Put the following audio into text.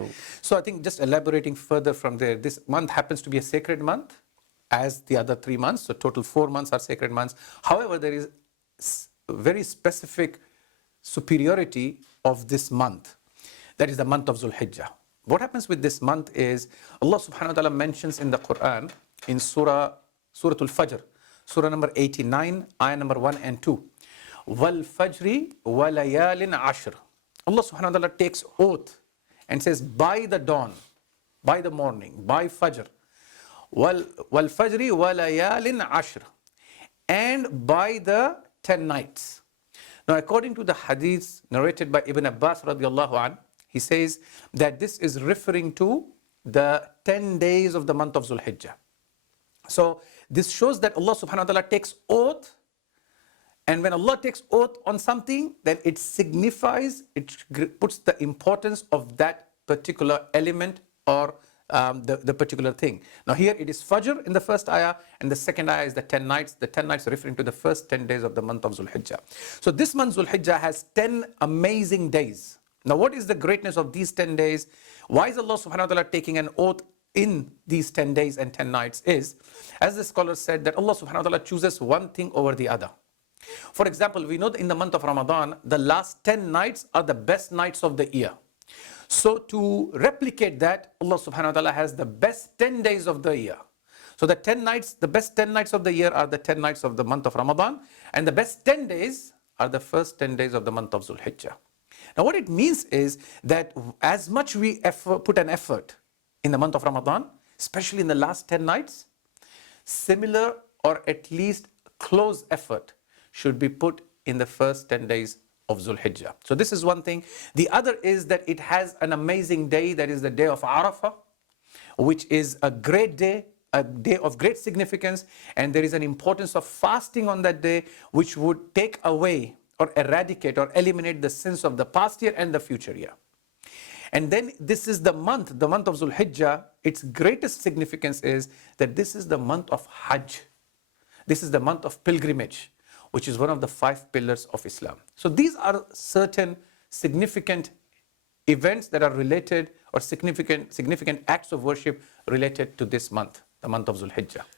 to... So I think just elaborating further from there, this month happens to be a sacred month as the other 3 months. So total 4 months are sacred months. However, there is very specific superiority of this month. That is the month of DhulHijjah. What happens with this month is Allah subhanahu wa ta'ala mentions in the Quran in Surah Al-Fajr, Surah number 89, ayah number 1 and 2. Wal fajri wa layalin ashr. Allah subhanahu wa ta'ala takes oath and says, by the dawn, by the morning, by Fajr, wal fajri wa layalin ashr, and by the 10 nights. Now, according to the hadith narrated by Ibn Abbas radiallahu anh, he says that this is referring to the 10 days of the month of DhulHijjah. So this shows that Allah subhanahu wa ta'ala takes oath, and when Allah takes oath on something, then it signifies, it puts the importance of that particular element or the particular thing. Now here it is Fajr in the first ayah, and the second ayah is the 10 nights. The 10 nights are referring to the first 10 days of the month of DhulHijjah. So this month DhulHijjah has 10 amazing days. Now what is the greatness of these 10 days? Why is Allah subhanahu wa ta'ala taking an oath in these 10 days and 10 nights is, as the scholar said, that Allah subhanahu wa ta'ala chooses one thing over the other. For example, we know that in the month of Ramadan, the last 10 nights are the best nights of the year. So to replicate that, Allah subhanahu wa ta'ala has the best 10 days of the year. So the 10 nights, the best 10 nights of the year are the 10 nights of the month of Ramadan, and the best 10 days are the first 10 days of the month of DhulHijjah. Now what it means is that as much we put an effort in the month of Ramadan, especially in the last 10 nights, similar or at least close effort should be put in the first 10 days of DhulHijjah. So this is one thing. The other is that it has an amazing day, that is the day of Arafah, which is a great day, a day of great significance, and there is an importance of fasting on that day, which would take away or eradicate or eliminate the sins of the past year and the future year. And then this is the month of DhulHijjah. Its greatest significance is that this is the month of Hajj. This is the month of pilgrimage, which is one of the 5 pillars of Islam. So these are certain significant events that are related, or significant acts of worship related to this month, the month of DhulHijjah.